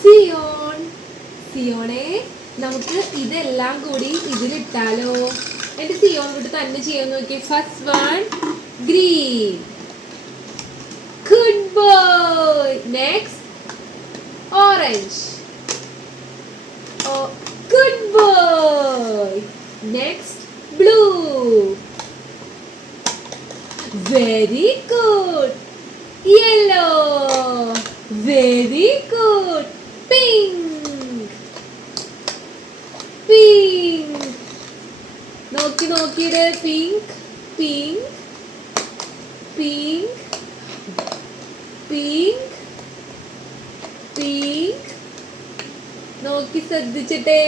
Zion. സിയോണെ, നമുക്ക് ഇതെല്ലാം കൂടി ഇതിലിട്ടാലോ? എന്റെ സിയോൺ കൂട്ടി തന്നെ ചെയ്യാൻ നോക്കിയേ. First one green. Good boy. Next orange. Good boy. Next, blue. Very good. Yellow. Very good. Pink. Pink. നോക്കി നോക്കിയത്. Pink. Pink. Pink. Pink. Pink. നോക്കി ശ്രദ്ധിച്ചിട്ടെ.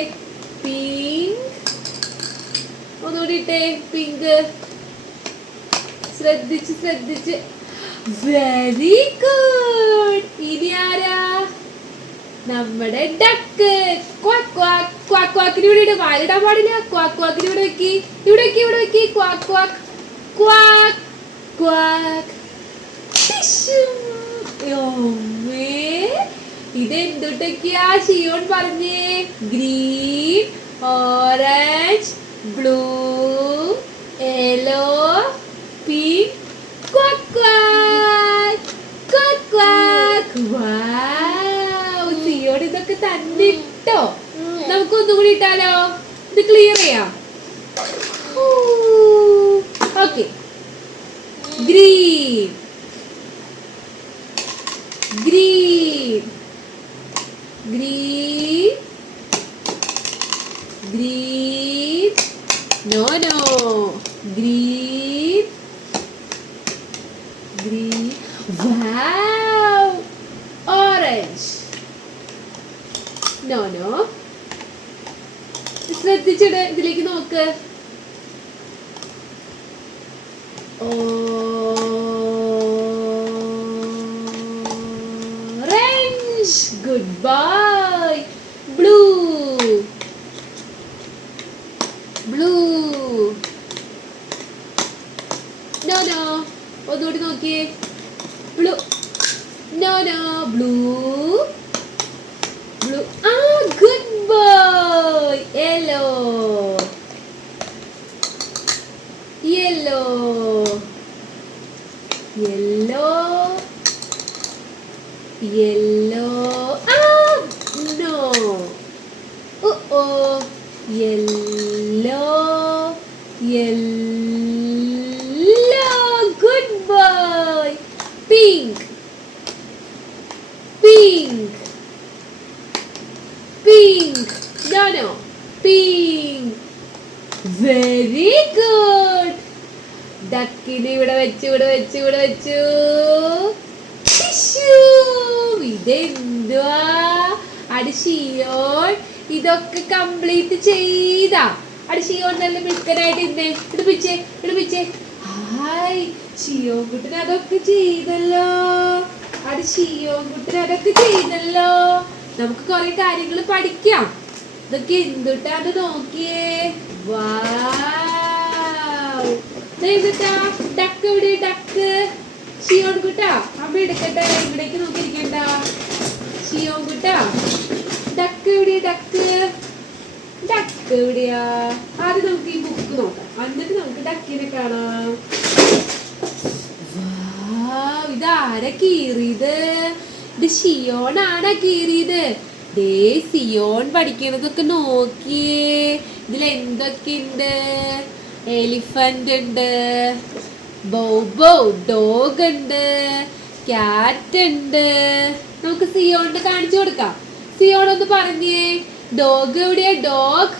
പിങ്ക്. ഒന്നുകൂടി ഇട്ടേ. പിങ്ക്. ശ്രദ്ധിച്ച് ശ്രദ്ധിച്ച്. Very good. ഇനി ആരാ? നമ്മുടെ ഡക്ക്. Quack quack. ക്വാക്ക് ക്വാക്കിന് ഇവിടെ ഇട്ട് വാലിടാൻ പാടില്ല. ക്വാക്ക് ക്വാക്കിന് ഇവിടെ വെക്കി. ഇവിടെ വെക്കി. ഇവിടെ വെക്കി. Quack quack. Quack quack. ഇതെന്തൊട്ടൊക്കെയാ ഷിയോൺ പറഞ്ഞേ? Green, orange, blue, yellow, pink, quack quack. Quack quack. Wow, Zion ഇതൊക്കെ തന്നെ ഇട്ടോ? നമുക്ക് ഒന്നുകൂടി ഇട്ടാലോ? ഇത് ക്ലിയർ ചെയ്യാം. Okay. Green. Green. Green. Green. No, no. Green. Green. Wow. Orange. No, no. ശ്രദ്ധിച്ചിട്ട് ഇതിലേക്ക് നോക്ക്. Goodbye. Blue. Blue. No, no. ഒന്നുകൂടി നോക്കിയേ. Blue. No, no. Blue. Blue. Ah, good boy. Yellow. Yellow. Yellow. Yellow. Ah, no. Uh-oh. Yellow. Yellow. Good boy. Pink. Pink. Pink. No, no. Pink. Very good. ഡക്കിനെ ഇവിടെ വെച്ചു. ഇവിടെ വെച്ചു. ഇവിടെ വെച്ചു. ഇതെന്തുവാ? ഷിയോൺ ഇതൊക്കെ കംപ്ലീറ്റ് ചെയ്താ? ഷിയോൺ നല്ല മിടുക്കനായിട്ട് ഇന്നേ. ഇടിപ്പിച്ചേ. ഇടിപ്പിച്ചേ. ഹായ്, ഷിയോൺ കുട്ടൻ അതൊക്കെ ചെയ്തല്ലോ. ഷിയോൺ കുട്ടൻ അതൊക്കെ ചെയ്തല്ലോ. നമുക്ക് കുറെ കാര്യങ്ങൾ പഠിക്കാം. ഇതൊക്കെ എന്തുട്ടാന്ന് നോക്കിയേ. വാവ്. ഇതെന്തുട്ടാ? ഡക്ക് എവിടെ? ഡക്ക്. ഷിയോൺ കുട്ടാ, അമ്മ എടുക്കട്ടെ. ഇവിടേക്ക് നോക്കിയിരിക്കണ്ട. ഷിയോൺ കുട്ടാ, ഡക്ക് എവിടെയാ? ഡക്ക്. ഡക്ക് എവിടെയാ? ആദ്യം നമുക്ക് ഈ ബുക്ക് നോക്കാം. എന്നിട്ട് നമുക്ക് ഡക്കിനെ കാണാം. ഇതാരാ കീറിയത്? ഇത് ഷിയോൺ ആണാ കീറിയത്. ദേ സിയോൺ പഠിക്കണതൊക്കെ നോക്കിയേ. ഇതിൽ എന്തൊക്കെയുണ്ട്? എലിഫന്റ് ഉണ്ട്, ബോബോ ഡോഗ് ഉണ്ട്, ക്യാറ്റ് ഉണ്ട്. നമുക്ക് സിയോണിന് കാണിച്ചു കൊടുക്കാം. സിയോൺ ഒന്ന് പറഞ്ഞേ. ഡോഗ് എവിടെയാ? ഡോഗ്.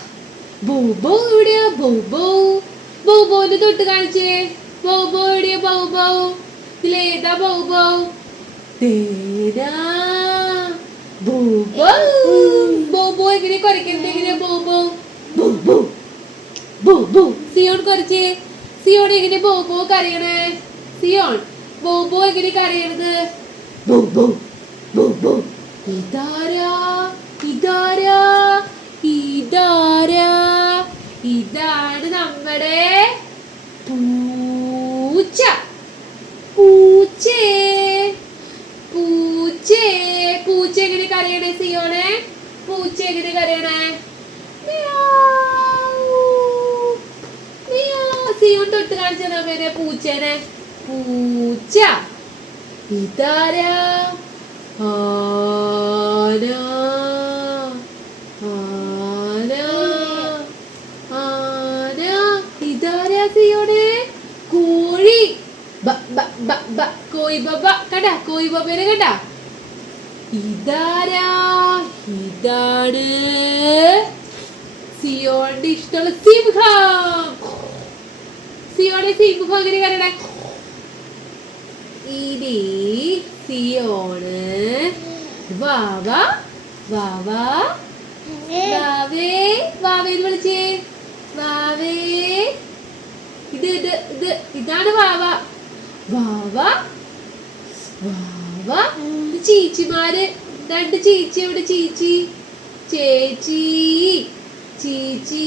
ബോബോ എവിടെയാ? ബോബോ. ബോബോന് തൊട്ട് കാണിച്ചേ. ബോബോ എവിടെയാ? ബോബോ. ഇതിലേതാ ബോബോ? ബോബോ. ബോബോ എങ്ങനെ കുറയ്ക്കുന്നത്? എങ്ങനെയാ ബോബോ? ബോബോ. ബോബോ. സിയോൺ കുറച്ചേ. സിയോൺ എങ്ങനെ ബോബോ കരയണേ? സിയോൺ ബോബോ എങ്ങനെ കരയണത്? ബോബോ. ബോബോ. ഇതാരാ? ഇതാരാ? ഇതാരാ? ഇതാണ് നമ്മുടെ പൂച്ച. പൂച്ചേ. പൂച്ചേ. പൂച്ച എങ്ങനെ കരയും? കരയണേ സിയോണെ? പൂച്ച എങ്ങനെ കരയണേ? സിയോൺ തൊട്ട് കാണിച്ചതാ പേരെ പൂച്ചേനെ. പൂച്ച. ഇതാരാ? ആന. ആന. ആന. ഇതാരാ സിയോണെ? കോഴി. കോഴി ബബ കണ്ടാ? കോഴി ബബേനെ കണ്ടാ? ഇതാരാ? ഇതാണ് സിയോണിന്റെ ഇഷ്ടമുള്ള സിംഹം. സിയോണെ സിംഹം എങ്ങനെ കരയണേ? ഇനി സിയോണ് വാവ വാവ വാവേ വാവേന്ന് വിളിച്ചേ. വാവേ. ഇതാണ് വാവ. വാവ വാവ. ചീച്ചിമാര് രണ്ട് ചീച്ചി. എവിടെ ചീച്ചി? ചേച്ചി ചീച്ചി.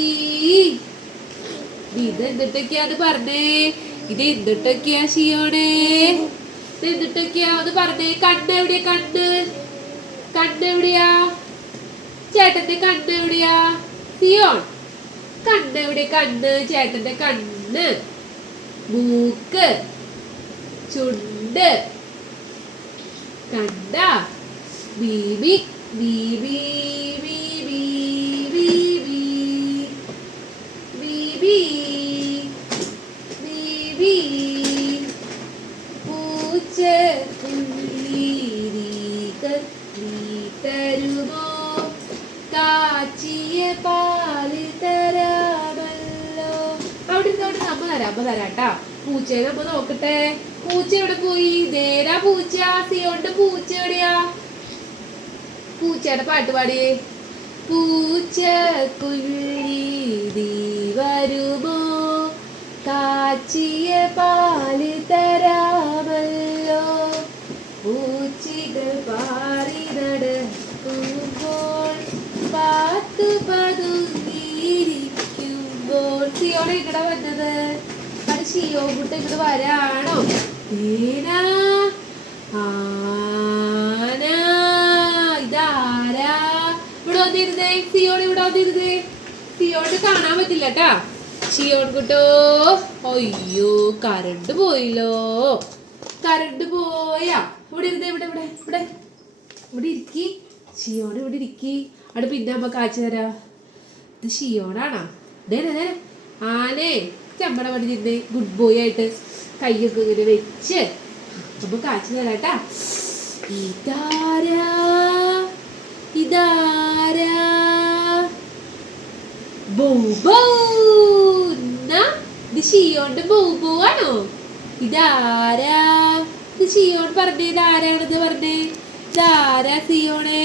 ഇത് എന്തിട്ടൊക്കെയാന്ന് പറഞ്ഞേ? ഇത് എന്തിട്ടൊക്കെയാ സിയോണേ? ഇത് എന്തിട്ടൊക്കെയാ ഒന്ന് പറഞ്ഞേ? കണ്ണ് എവിടെയാ? കണ്ണ് കണ്ണ് എവിടെയാ? ചേട്ടന്റെ കണ്ണ് എവിടെയാ സിയോൺ? കണ്ണ് എവിടെ? കണ്ണ് ചേട്ടന്റെ കണ്ണ്. മൂക്ക് ചുണ്ട് കണ്ട? ബീബി ബീബി ബീബി ബീബി ബീബി ബീബി. പൂച്ച പുള്ളി തരുമോ? കാച്ചിയ പാല് തരാമല്ലോ. അവിടെ അമ്മ തരാട്ടാ. പൂച്ചേനെ അമ്മ നോക്കട്ടെ. പൂച്ച എവിടെ പോയി? നേരാ പൂച്ച. സിയോന്റെ പൂച്ച എവിടെയാ? പൂച്ചയുടെ പാട്ട് പാടിയേ. പൂച്ച കുഞ്ഞി വരുമോ? കാച്ചിയ പാല് തരാമല്ലോ. പൂച്ചികൾ പാറി നടക്കുമ്പോൾ പാത്തു പതുങ്ങിയിരിക്കുമ്പോൾ. സിയോടെ ഇവിടെ വന്നത്? അത് സിയോ കുട്ട ഇവിടെ വരാണോ? ഏനാ ആന. ഇതാരാ? ഇവിടെ വന്നിരുന്നേ സിയോട്. ഇവിടെ വന്നിരുന്നേ. സിയോട് കാണാൻ പറ്റില്ല കേട്ടാ. സിയോൺ കുട്ടോ. അയ്യോ കറണ്ട് പോയില്ലോ. കറണ്ട് പോയാ? ഇവിടെ ഇരുന്നേ. ഇവിടെ ഇവിടെ ഇവിടെ ഇവിടെ ഇരിക്കി. സിയോൺ ഇവിടെ ഇരിക്കി. അവിടെ പിന്നെ അമ്മ കാച്ചു തരാ. ഇത് സിയോണാണോ? നേരെ ആനേ ചമ്മട പണിഞ്ഞിരുന്നേ. ഗുഡ് ബോയ് ആയിട്ട് കൈയൊക്കെ ഇങ്ങനെ വെച്ച് അമ്മ കാച്ചു തരാട്ടാ. ഇതാരാ? ഇതാരാ? ബോബോ. ഇത് സിയോന്റെ ബോബോ ആണോ? ഇതാരാ? ഇത് സിയോൺ പറഞ്ഞേ. ഇതാരാണെന്ന് പറഞ്ഞേ. ഇതാരാ സിയോണേ?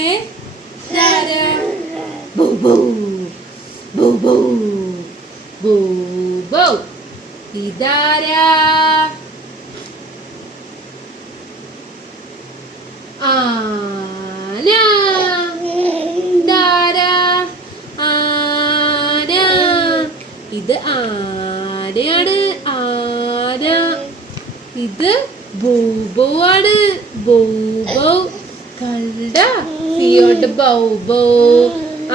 ഇതാരാ? ബോബോ ബോബോ ബോബോ. ഇതാരാ? ആന. ഇതാരാ? ആന. ഇത് ആനയാണ്. ആന. ഇത് ബോബോ ആണ്. ബോബോ കണ്ട? സിയോന്റെ ബോബോ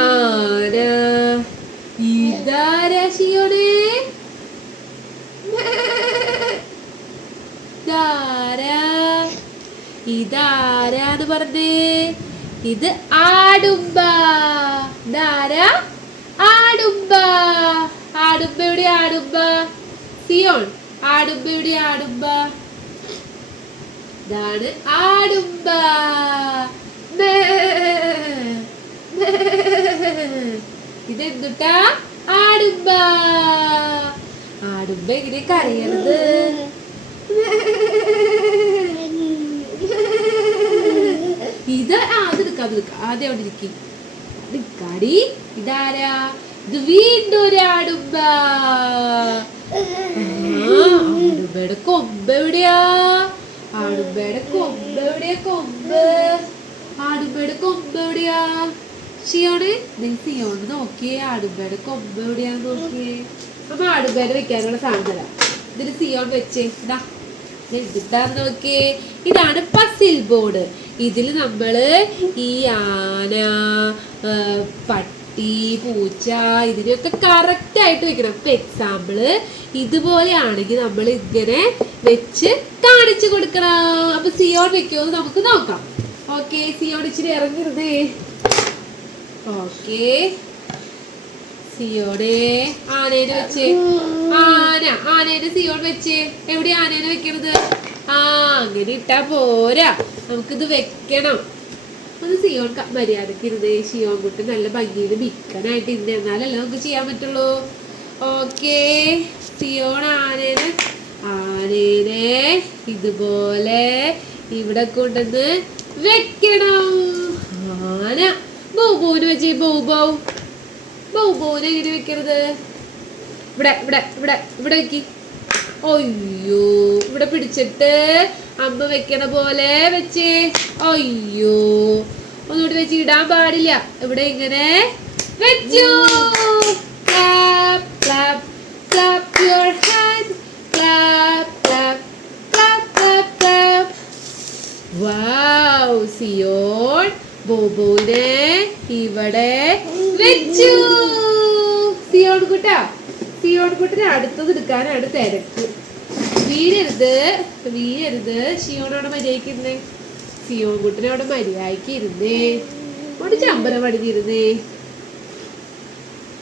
ആന. ഇതാരാ സിയോണേ? ഇതാരാ? ഇതാരാന്ന് പറഞ്ഞേ? ഇത് ആടുമ്പ. ഇതാരാ? ആടുമ്പ. ആടുമ്പ എവിടെ? ആടുമ്പ സിയോൺ. ആടുമ്പ എവിടെ? ആടുമ്പ. ഇതാണ് ആടുമ്പ. ഇതെന്തുട്ടാ? ആടുമ്പ. ആടുമ്പ എങ്ങനെ കരയണത്? ഇത് അത് എടുക്കാം. ആദ്യം അവിടെ ഇരിക്കാടി. ഇതാരാ? ഇത് വീണ്ടും ഒരു ആടുമ്പ. ആടുമ്പയുടെ കൊമ്പ് എവിടെയാ? ആടുമ്പയുടെ കൊമ്പ് എവിടെയാ? കൊമ്പ്. ആടുമ്പയുടെ കൊമ്പ് എവിടെയാ? സിയോണ് സിയോണ് നോക്കിയേ. ആടുമ്പയുടെ കൊമ്പ് എവിടെയാന്ന് നോക്കിയേ. അപ്പൊ ആടുമ്പേടെ വെക്കാനുള്ള സാധനം തരാം. ഇതിന് സിയോൺ വെച്ചേ. ഇതാ എന്തിട്ടാന്ന് നോക്കിയേ. ഇതാണ് പസിൽ ബോർഡ്. ഇതിൽ നമ്മള് ഈ ആന, പട്ടി, പൂച്ച ഇതിനെയൊക്കെ കറക്റ്റ് ആയിട്ട് വെക്കണം. ഇപ്പൊ എക്സാമ്പിള് ഇതുപോലെയാണെങ്കിൽ നമ്മൾ ഇങ്ങനെ വെച്ച് കാണിച്ചു കൊടുക്കണം. അപ്പൊ സിയോൺ വെക്കുമോ നമുക്ക് നോക്കാം. ഓക്കെ, സിയോൺ ഇച്ചിരി ഇറങ്ങിരുന്നേ. ഓക്കെ, സിയോടെ ആനേനെ വെച്ച്. ആനേനെ സിയോൺ വെച്ച്. എവിടെയാ ആനേനെ വെക്കണത്? അങ്ങനെ ഇട്ടാ പോരാ, നമുക്കിത് വെക്കണം. ഒന്ന് സിയോൺ മര്യാദക്ക് ഇരുന്നേ. സിയോൺ കുട്ടി നല്ല ഭംഗിയിൽ മിക്കനായിട്ട് ഇരുന്ന്, എന്നാലല്ലേ നമുക്ക് ചെയ്യാൻ പറ്റുള്ളൂ. ഓക്കെ, സിയോൺ ആനേനെ ഇതുപോലെ ഇവിടെ കൊണ്ടുവന്ന് വെക്കണം. ആന ബൗബോന് വെച്ചേ. ബൗബോനെ എങ്ങനെ വെക്കരുത്? ഇവിടെ ഇവിടെ ഇവിടെ ഇവിടെ വെക്കി. അയ്യോ, ഇവിടെ പിടിച്ചിട്ട് അമ്മ വെക്കണ പോലെ വെച്ചേ. അയ്യോ, ഒന്നുകൂടി വെച്ച് ഇടാൻ പാടില്ല. ഇവിടെ ഇങ്ങനെ വെച്ചു. Clap, clap, clap your hands. Clap, clap, clap, clap, clap. Wow, Zion ബോബോനെ ഇവിടെ വെച്ചു. സിയോൺ കുട്ടിനെ അടുത്തത് എടുക്കാനാണ് തിരക്ക്. വീഴരുത്. സിയോണോടെ മര്യാദയ്ക്ക് ഇരുന്നേ. സിയോൺ കുട്ടിനെ അവിടെ മര്യാദയ്ക്ക് ഇരുന്നേ. അവിടെ ചമ്പരം പടിഞ്ഞിരുന്നേ.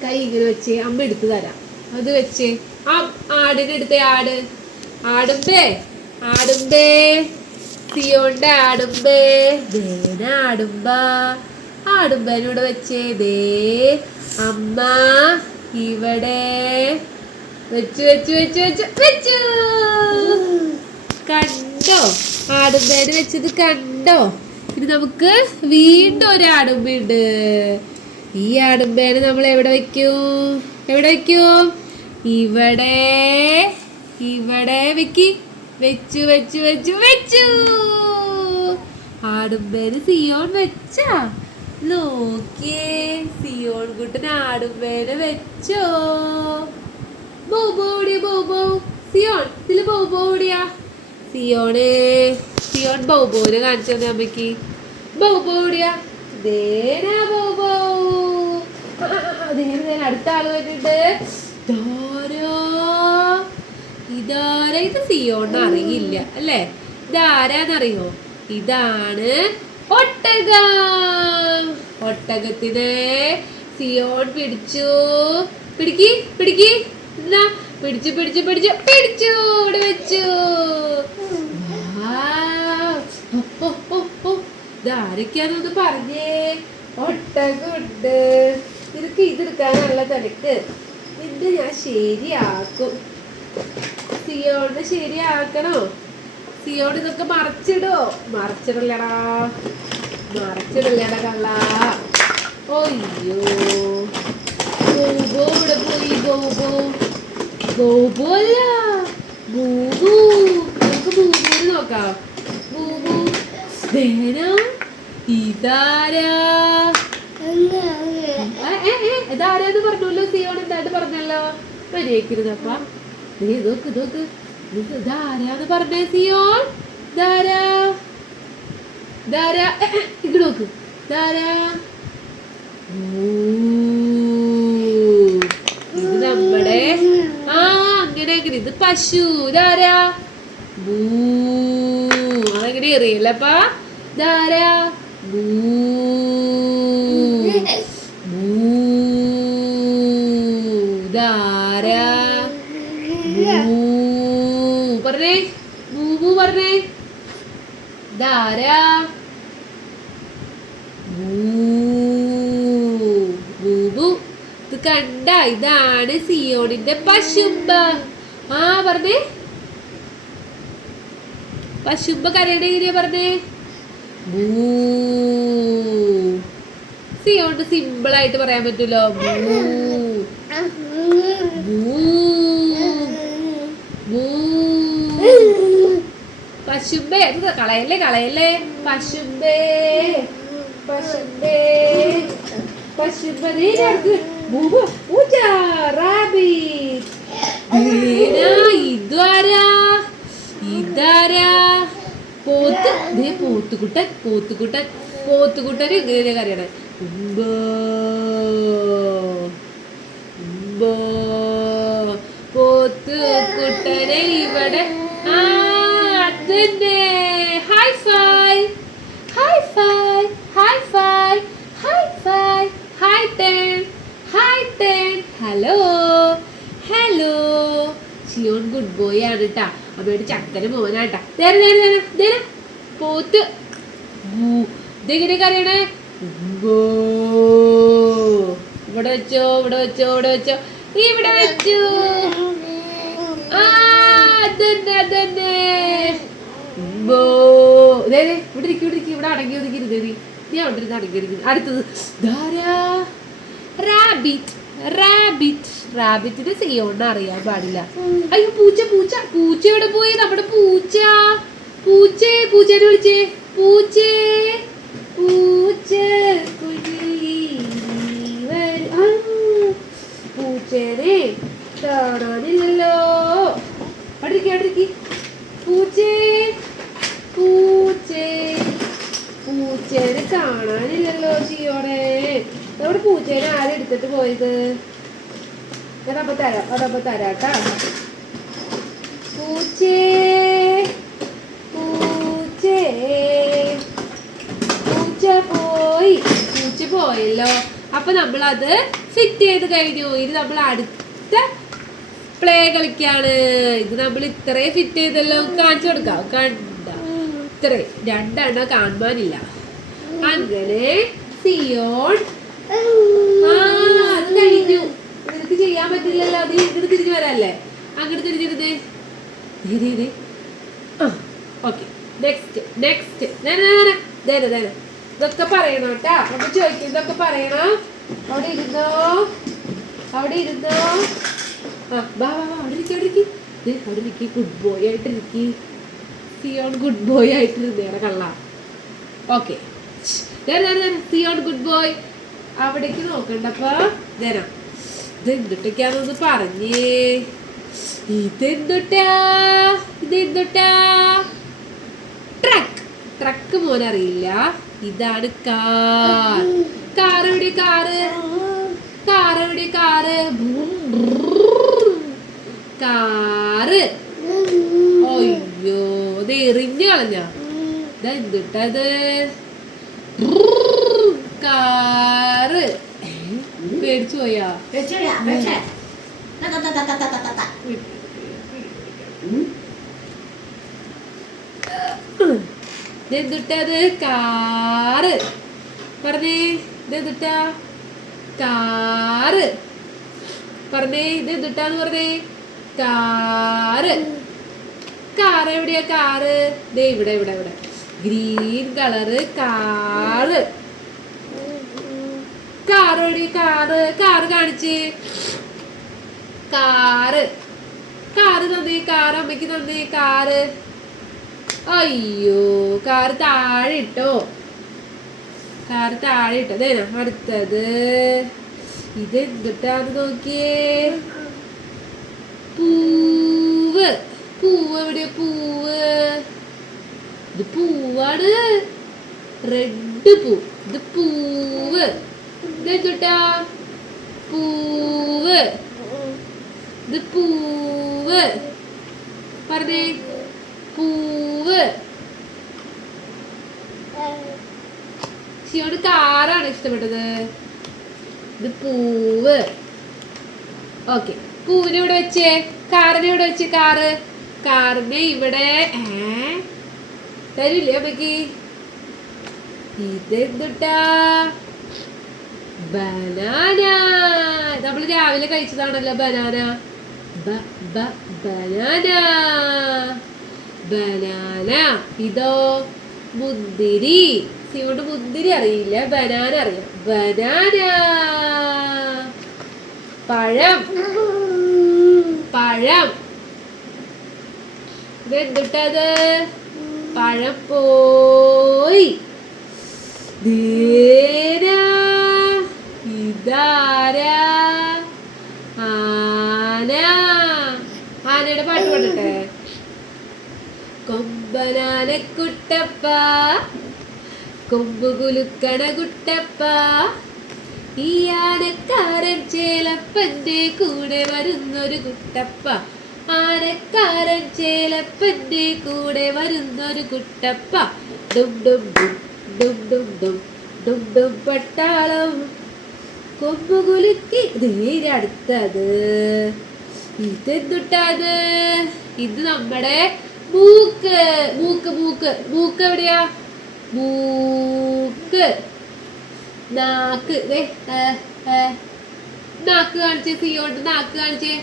കൈ ഇങ്ങനെ വെച്ചേ. അമ്മ എടുത്തു തരാം. അത് വെച്ചേ. ആ ആടിനെ എടുത്തേ. ആടുമ്പേ സിയോന്റെ ആടുമ്പേനൂടെ വെച്ചേ. ദേ അമ്മ ഇവിടെ വെച്ചു. കണ്ടോ ആടുമ്പേന് വെച്ചത്? കണ്ടോ? ഇനി നമുക്ക് വീണ്ടും ഒരു ആടുമ്പയുണ്ട്. ഈ ആടുമ്പേനെ നമ്മൾ എവിടെ വെക്കും? ഇവിടെ വെക്കി. വെച്ചു. ആടുമ്പേന് സിയോൺ വെച്ചാ? നോക്കിയേ, സിയോൺ കുട്ടൻ ആടുമ്പേനെ വെച്ചോ. ബോബോ സിയോൺ ഇതില് ബോബോ എവിടെയാ? സിയോൺ ബോബോനെ കാണിച്ചു തന്നെ അമ്മയ്ക്ക്. ബോബോ എവിടെയാ? ബോബോ. അടുത്ത ആള് വരുന്നുണ്ട്. ഇതാരാ? ഇത് സിയോണിന് അറിയില്ല അല്ലേ? ഇതാരാന്നറിയോ? ഇതാണ് ഒട്ടകത്തിനെ സിയോൺ പിടിച്ചു. പിടിക്ക്. എന്താ? പിടിച്ചു. ഇവിടെ വെച്ചു. ഇതാരൊക്കെയാന്നൊന്ന് പറഞ്ഞേ. ഒട്ടകുണ്ട്. നിനക്ക് ഇതെടുക്കാനുള്ള തിരക്ക്. നിന്റെ ഞാൻ ശരിയാക്കും. സിയോണിനെ ശരിയാക്കണോ? സിയോൺ ഇതൊക്കെ മറച്ചിടല്ലടാ കള്ള. അയ്യോ, ബോബോ ഇവിടെ പോയി. ബോബോ അല്ല, ബൂബു. നമുക്ക് ബൂബുവിന് നോക്കാം. ബൂബു ഇതാരാന്ന് പറഞ്ഞല്ലോ. സിയോൺ എന്തായിട്ട് പറഞ്ഞല്ലോ. മര്യാദക്കിരുന്നപ്പ നോക്ക്. ഇതാരാന്ന് പറഞ്ഞേ? സിയോൺ ഇങ്ങോട്ട് നോക്ക്. ഇത് നമ്മുടെ അങ്ങനെ ഇത് പശു. ഇതാരാ? അതെങ്ങനെ അറിയില്ലപ്പാ. ഇതാരാ? പറഞ്ഞേ. ബൂബു പറഞ്ഞേ. ഇതാരാ? ബൂബു. ഇത് കണ്ട? ഇതാണ് സിയോണിന്റെ പശുമ്പ. പറഞ്ഞേ. പശുമ്പ കരയുടെ എങ്ങനെയാ പറഞ്ഞേ? സിയോണ്ട് സിമ്പിൾ ആയിട്ട് പറയാൻ പറ്റൂലോ. പശുമ്പേ. കളയല്ലേ. പശുമ്പേ. ഇതാരാ? പോത്ത്. ദേ പോത്തുകുട്ടൻ പോത്തുകുട്ടൻ പോത്തുകുട്ടന് ഇങ്ങനെ കറിയണേ. പോത്തുകുട്ടനെ ഇവിടെ അതന്നെ. High phi high phi high phi high phi high ten high ten. Hello hello. Shiyon good boy ആണ് കേട്ടാ. അമ്മയുടെ ചക്കര മോനാട്ടാ. പോത്ത് ഇതെങ്ങനെ കറിയണേ. ഇവിടെ വെച്ചോ ഇവിടെ വെച്ചോ ഇവിടെ വെച്ചോ ഇവിടെ വെച്ചു. അതന്നെ അതന്നെ. ഇവിടെ ഇരിക്കും ഇവിടെ ഇരിക്കും. ഇവിടെ അടങ്ങി ഒതുക്കിയിരുന്നേ നീ. നീ അവിടെ ഇരുന്ന് അടങ്ങിയിരിക്കുന്നു. അടുത്തത് റാബിറ്റ് റാബിറ്റ്. റാബിറ്റിന് സിയോണിന് അറിയാൻ പാടില്ല. അയ്യോ പൂച്ച പൂച്ച പൂച്ച എവിടെ പോയി? നമ്മുടെ പൂച്ച പൂച്ചേ പൂച്ചേനെ വിളിച്ചേ. പൂച്ചേ പൂച്ച പൂച്ചേനെ കാണാനില്ലല്ലോ. അടിരിക്കി പൂച്ചേ പൂച്ചേ പൂച്ചേനെ കാണാനില്ലല്ലോ ഷിയോടെ. നമ്മുടെ പൂച്ചേനെ ആരെടുത്തിട്ട് പോയത്? അതപ്പോ തരാട്ടാ. പൂച്ചേ പൂച്ചേ പൂച്ച പോയി. പൂച്ച പോയല്ലോ. അപ്പൊ നമ്മളത് ഫിറ്റ് ചെയ്ത് കഴിഞ്ഞു. ഇനി നമ്മൾ അടുത്ത പ്ലേ കളിക്കാണ്. ഇത് നമ്മൾ ഇത്രയും ഫിറ്റ് ചെയ്തല്ലോ. കാണിച്ചു കൊടുക്കാം. കണ്ട ഇത്രയും രണ്ടെണ്ണം കാണുവാനില്ല. അങ്ങനെ സിയോൺ അത് കഴിഞ്ഞു. നിനക്ക് ചെയ്യാൻ പറ്റില്ലല്ലോ. അത് ഇങ്ങോട്ട് തിരിഞ്ഞു വരാല്ലേ. അങ്ങോട്ട് തിരിഞ്ഞിരുന്നേ. Okay next next. ഇതൊക്കെ പറയണം കേട്ടാ. അപ്പൊ ചോദിക്കും ഇതൊക്കെ പറയണം. അവിടെ ഇരുന്നോ അവിടെ ഇരുന്നോ. അവിടെ ഇരിക്കി അവിടെ ഇരിക്കി. ഗുഡ് ബോയ് ആയിട്ടിരിക്കി. സിയോൺ ഗുഡ് ബോയ് ആയിട്ടിരുന്നേറെ കള്ള. Okay Zion good boy. അവിടേക്ക് നോക്കണ്ടപ്പോ തരാം. ഇതെന്തുട്ടൊക്കെയാണെന്ന് പറഞ്ഞേ. ഇതെന്തുട്ടാ ട്രക്ക്. ട്രക്ക് മോനറിയില്ല. ഇതാണ് കാർ. കാർ എവിടെ? കാറ് എവിടെ? Car car. അയ്യോ അത് എറിഞ്ഞു കളഞ്ഞ. ഇതെന്തുട്ടത്? കാറ്. പേടിച്ചു പോയാ? ഇതെന്തുട്ടത്? കാറ്. പറഞ്ഞേ ഇതെന്തുട്ടാ? കാറ്. പറഞ്ഞേ ഇതെന്തുട്ടാന്ന് പറഞ്ഞേ. കാറ്. കാറ് എവിടെയാ? കാറ് ദേ ഇവിടെ ഇവിടെ ഇവിടെ. Green colour car. കാറ് എവിടെ? കാറ്. കാറ് കാണിച്ചേ. കാറ്. കാറ് തന്നേ. കാറ് അമ്മയ്ക്ക് തന്നേ. കാറ്. അയ്യോ കാറ് താഴെ ഇട്ടോ. കാറ് താഴെ ഇട്ടോ. അതേനാ അടുത്തത്. ഇതെന്തിട്ടാന്ന് നോക്കിയേ. പൂവ്. പൂവ് എവിടെയാ? പൂവ്. ഇത് പൂവാണ്. റെഡ് പൂ. ഇത് പൂവ്. ഇതെന്തുട്ടാ? പൂവ്. ഇത് പൂവ്. പറഞ്ഞേ പൂവ്. ശിവന് കാറാണ് ഇഷ്ടപ്പെട്ടത്. ഇത് പൂവ്. ഓക്കെ പൂവിനെ ഇവിടെ വെച്ചേ. കാറിനെ ഇവിടെ വെച്ച്. കാറ്. കാറിനെ ഇവിടെ തരില്ലേ അമ്മക്ക്? ഇതെന്തുട്ടാ? ബനാന. നമ്മൾ രാവിലെ കഴിച്ചതാണല്ലോ ബനാന. Banana banana. ഇതോ മുന്തിരി. സിയോണ്ട് മുന്തിരി അറിയില്ല. ബനാന അറിയാം. ബനാന. പഴം. പഴം. ഇതെന്തുട്ടത്? പഴം പോയി. ഇതാരാ? ആന. ആനയുടെ പാട്ട് പാടട്ടെ. കൊമ്പനാനക്കുട്ട കൊമ്പുകുലുക്കണ കുട്ടപ്പ, ഈ ആനക്കാരൻ ചേലപ്പന്റെ കൂടെ വരുന്നൊരു കുട്ടപ്പ, ആനക്കാരൻ ചേലപ്പന്റെ കൂടെ വരുന്നൊരു കുട്ടപ്പ, ഡും ഡും ഡും ഡും ഡും ഡും ഡും ഡും പട്ടാളം കൊമ്പുകുലുക്കി. അടുത്തത് ഇതെന്തുട്ടാത്? ഇത് നമ്മുടെ മൂക്ക്. മൂക്ക് മൂക്ക് മൂക്ക് എവിടെയാ? മൂക്ക്. നാക്ക്. നാക്ക് കാണിച്ചേ, സിയോണ്ട് നാക്ക് കാണിച്ചേ.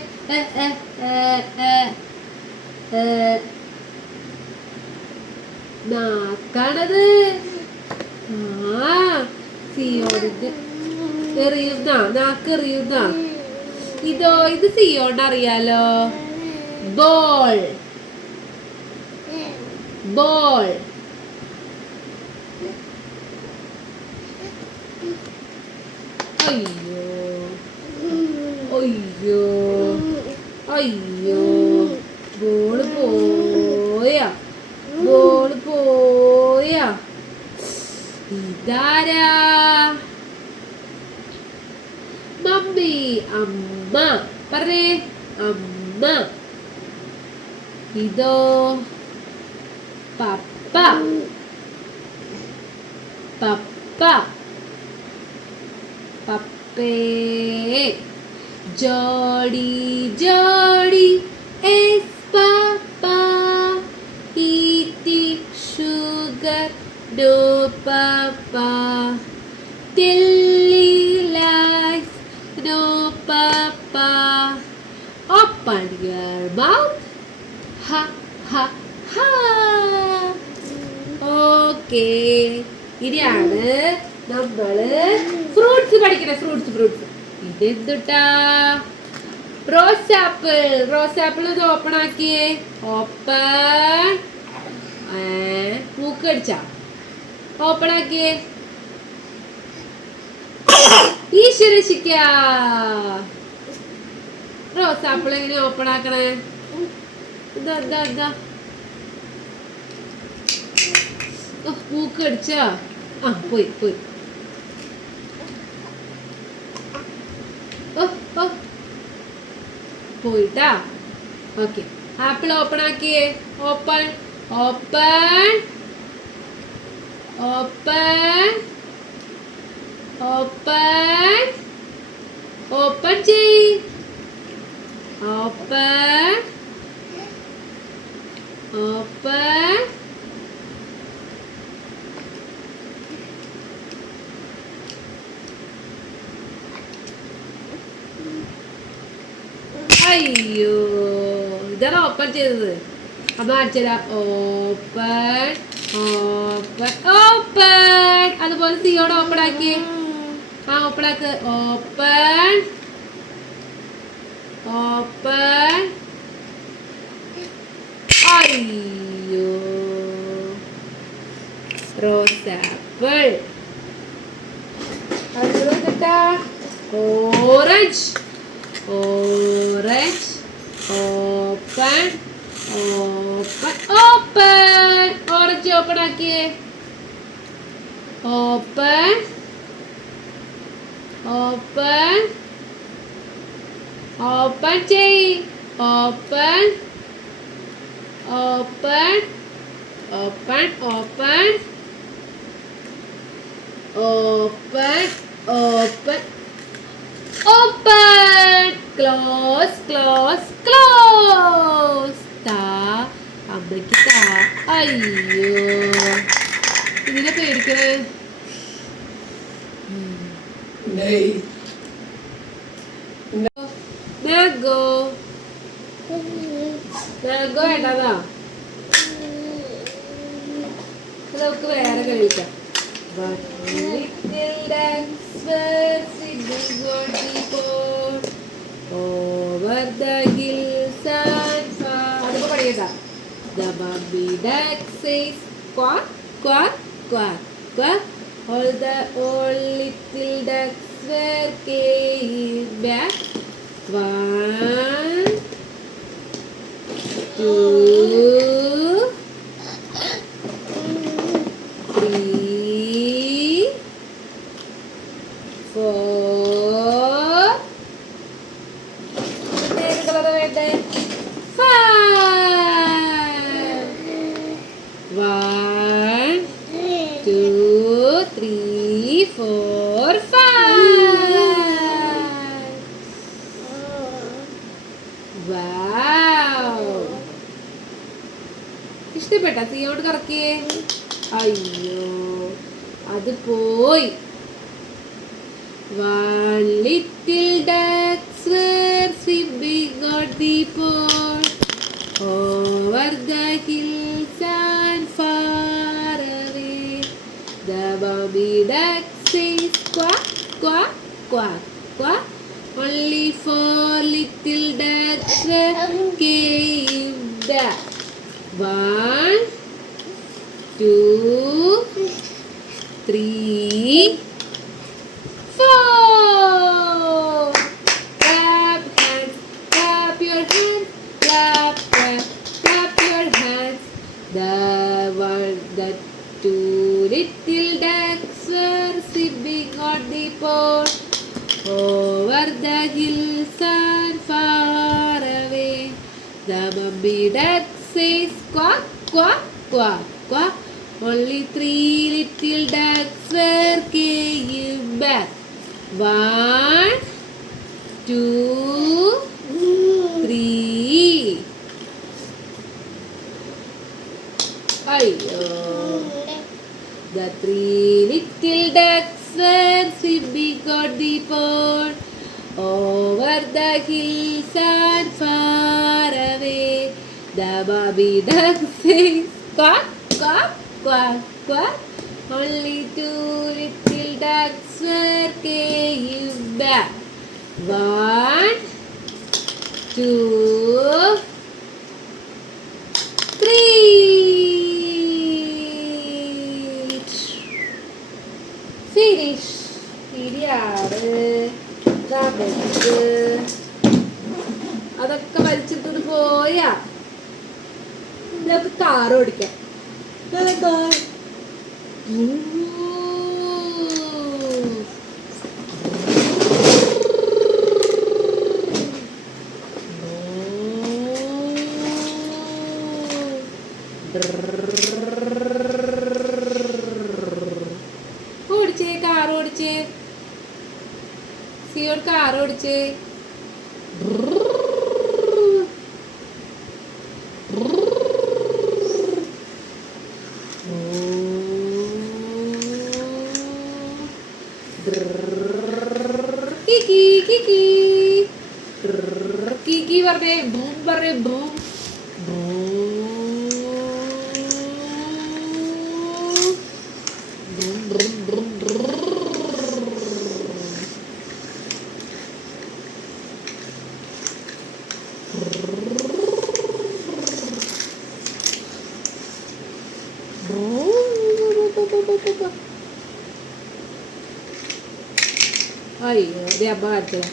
നാക്കാണത്. ആ സിയോണ്ട് എറിയുന്ന, നാക്ക് എറിയുന്ന. ഇതോ, ഇത് സിയോണ്ട് അറിയാലോ. ബോൾ. ബോൾ. അയ്യോ അയ്യോ അയ്യോ, ബോള് പോയാ, ബോള് പോയാ. ഇതാരാ? മമ്മി. അമ്മ. പറഞ്ഞേ, അമ്മ. ഇതോ പപ്പ. പപ്പ. പപ്പേ. ജോഡി ജോഡി yes papa, eating sugar no papa, telly lies no papa, open your mouth, ha ha ha. Okay, ഇനിയാണ് നമ്മള് ഫ്രൂട്ട്സ് പഠിക്കണേ. ഫ്രൂട്ട്സ്. ഇതെന്തുട്ടാ? റോസാപ്പിൾ. റോസാപ്പിൾ ഒന്ന് ഓപ്പൺ ആക്കിയേ. ഓപ്പൺ. മൂക്ക് കടിച്ചാ? ഓപ്പൺ ആക്കിയേ. ഈശ്വരശിക്ക. റോസാപ്പിൾ എങ്ങനെ ഓപ്പൺ ആക്കണേ? ഇതാ മൂക്ക് കടിച്ചാ? പോയി. പോയിട്ടാ. ഓക്കെ, ആപ്പിൾ ഓപ്പൺ ആക്കിയേ. Open open open open open ചെയ്. Open open. അയ്യോ, ഇതാണ് ഓപ്പൺ ചെയ്തത്. അമ്മ അടിച്ചതാ. Open open open. അതുപോലെ സിയോട് ഓപ്പൺ ആക്കി. ഓപ്പൺ ആക്ക്. Open open. അയ്യോ, റോസാപ്പിൾ. അടുത്തത് കേട്ടാ. Orange. Orange. Open open open. Orange open ആക്കിയേ. ഓപ്പൺ ഓപ്പൺ ഓപ്പൺ ചെയ്. Open open open open open open open. Close close close. താ അമ്മയ്ക്ക് താ. അയ്യോ, ഇതിനെ പേടിക്കണേ. മാഗോ. മാഗോ വേണ്ടതാ. നമുക്ക് വേറെ കളിക്കാം. Over the hills and far. അതൊക്കെ പഠിക്കട്ടാ. The mummy duck says quack quack quack quack. All little ducks were came back. 1 2 4. ഏത് കളർ വേണ്ടേ? 5. 1, 2, 3, 4, 5. Wow. ഇഷ്ടപ്പെട്ട സിയോട് കറക്കിയേ? അയ്യോ, അത് പോയി. 1 little ducks were swimming on the pond over the hills and far away. The mommy duck says quack, quack, quack, quack. Only 4 little ducks came back. 1, 2, 3, 4. Clap hands, clap your hands, clap, clap, clap your hands. The 2 little ducks were swimming on the pond over the hills and far away. The mommy duck says quack, quack, quack, quack. Only 3 little ducks were came back. 1, 2, 3. Ayyo. The 3 little ducks were swimming on the pond over the hills and far away. The mommy duck says quack, quack, quack, quack. Only 2 little ducks were came back. 1, 2, 3. Finish. ശരിയാണ്. അതൊക്കെ വലിച്ചിട്ട് പോയാ നമുക്ക് car ഓടിക്കാം. Car ഓടിച്ചേ, car ഓടിച്ചേ, സിയോട് car ഓടിച്ചേ. കിക്കി കിക്കി കിക്കി പറഞ്ഞേ, ബൂം പറഞ്ഞേ, ബൂം. അയ്യോ, അതെ അമ്മ കാണിച്ചതാ.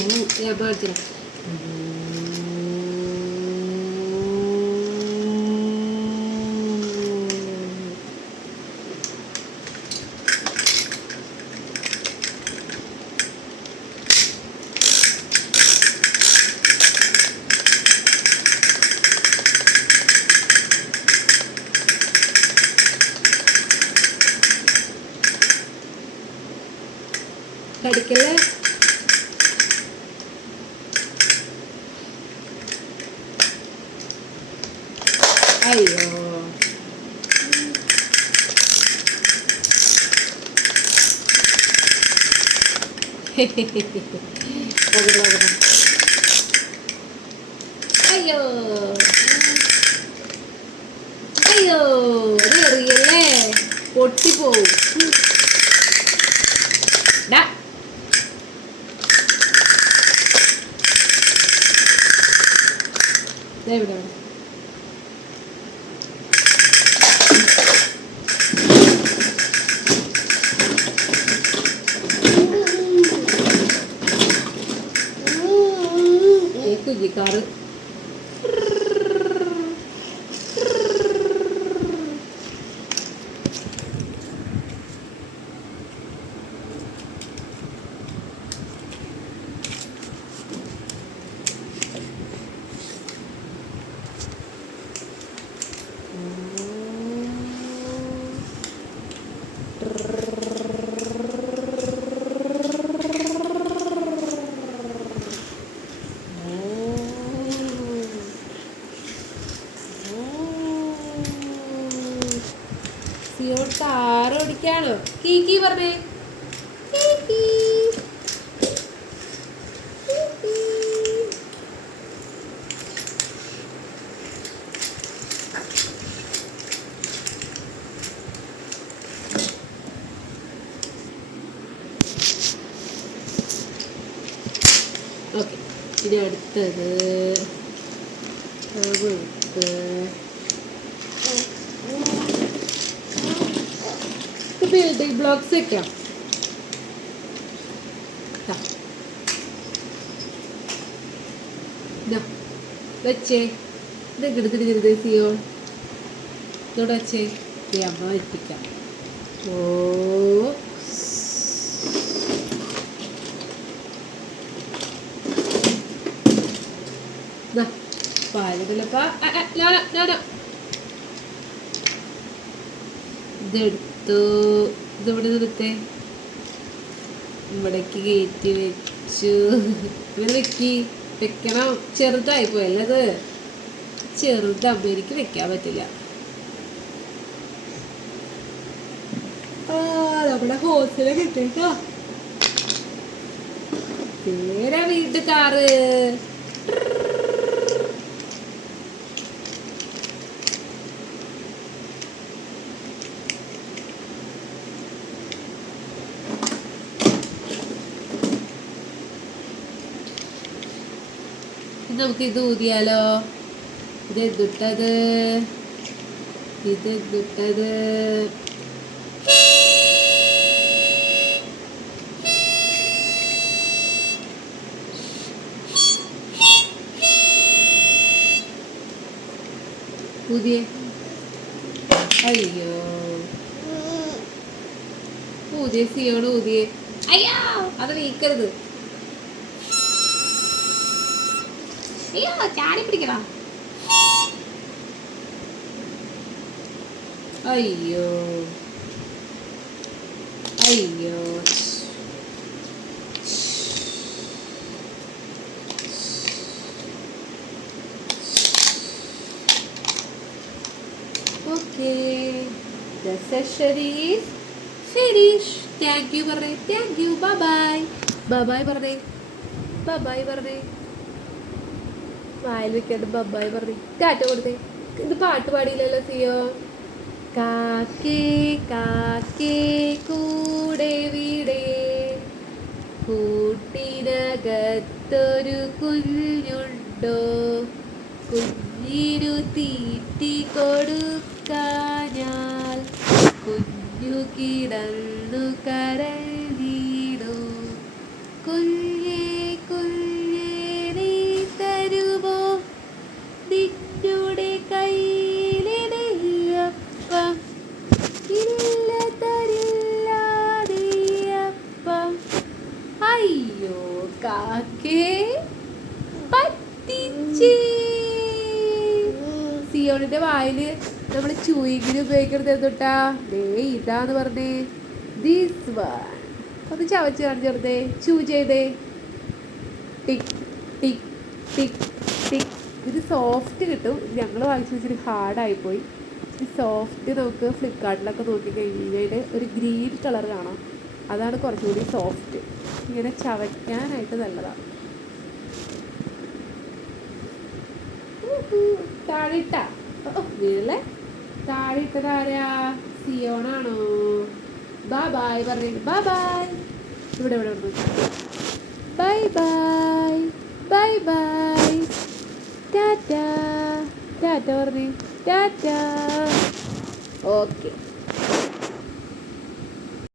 No. Yeah, birds. പേടിക്കല്ലേ. അയ്യോ അയ്യോ അയ്യോ അത് എറിയല്ലേ, പൊട്ടിപ്പോവും. ഇവിടെ കുഞ്ഞിക്കാറ് കാറ് ഓടിക്കാണോ? കീ പറഞ്ഞേ. ഓക്കെ, ഇനി അടുത്തത് ബിൽഡിംഗ് ബ്ലോക്സ് വെക്കാം. വെച്ചേ ഇതെടുത്തിട്ട് സിയോ ഇതോടെ വെച്ചേ, അമ്മ വെപ്പിക്കാം. ഓ പാലിതല്ലപ്പാ. ഇതെടുത്തു, ഇതിവിടെ നിർത്തേ, ഇവിടേക്ക് കയറ്റി വെച്ചു. ഇങ്ങനെ വെക്കണം. ചെറുതായി പോയല്ലേ അത്, ചെറുതാകുമ്പോ എനിക്ക് വെക്കാൻ പറ്റില്ല. നമ്മുടെ ഹോസ്റ്റലിൽ കിട്ടിട്ടോ. നേരെ വീട്ടു കാറ്. നമുക്ക് ഇത് ഊതിയാലോ? ഇതെന്തുട്ടത്? ഊതിയേ. അയ്യോ ഊതിയ സിയോട് ഊതിയേ. അയ്യോ അത് നീക്കരുത്. അയ്യോ ചാടി പിടിക്കണം. അയ്യോ അയ്യോ okay, the session is finished. Thank you പറഞ്ഞേ. Thank you. Bye bye. Bye bye പറഞ്ഞേ. Bye bye പറഞ്ഞേ. വായിൽ വെക്കാണ്ട് ബബ്ബായി പറഞ്ഞു ടാറ്റ കൊടുത്തേ. ഇത് പാട്ട് പാടിയില്ലല്ലോ സിയോ. കാക്കേ കാക്കേ കൂടെ വീടേ, കൂട്ടിനകത്തൊരു കുഞ്ഞുണ്ടോ, കുഞ്ഞിനു തീറ്റി കൊടുക്കാഞ്ഞാൽ കുഞ്ഞു കിടന്നു കരഞ്ഞിടൂ. കുഞ്ഞേ കുഞ്ഞേ നീ തരുമോ നിന്നുടെ കയ്യിലിടയപ്പം? ഇല്ല തരില്ല നീയപ്പം. അയ്യോ കാക്കേ പറ്റിച്ചേ. സിയോണിന്റെ വായില് നമ്മൾ ചൂയിങ്ങിന് ഉപയോഗിക്കരുത് എന്തുട്ടാ? ഇതാന്ന് പറഞ്ഞേ, ദിസ് വൺ. അത് ചവച്ച് കാണിച്ചെടുത്തേ, ചൂ ചെയ്തേ. ടിക് ടിക് ടിക് ടിക്. ഇത് സോഫ്റ്റ് കിട്ടും. ഞങ്ങൾ വാങ്ങിച്ചു വെച്ചിട്ട് ഹാർഡായിപ്പോയി. ഈ സോഫ്റ്റ് നമുക്ക് ഫ്ലിപ്കാർട്ടിലൊക്കെ നോക്കി കഴിഞ്ഞാൽ ഒരു ഗ്രീൻ കളർ കാണാം. അതാണ് കുറച്ചുകൂടി സോഫ്റ്റ്. ഇങ്ങനെ ചവയ്ക്കാനായിട്ട് നല്ലതാണ്. താഴിട്ട വീഴല്ലേ. താഴിട്ടതാരാ? സിയോണാണോ? ബാ ബായ് പറഞ്ഞു. ബാ ബായ്. ഇവിടെ ഇവിടെ bye bye bye bye. Tata Tata പറഞ്ഞു. ടാറ്റ. ഓക്കെ.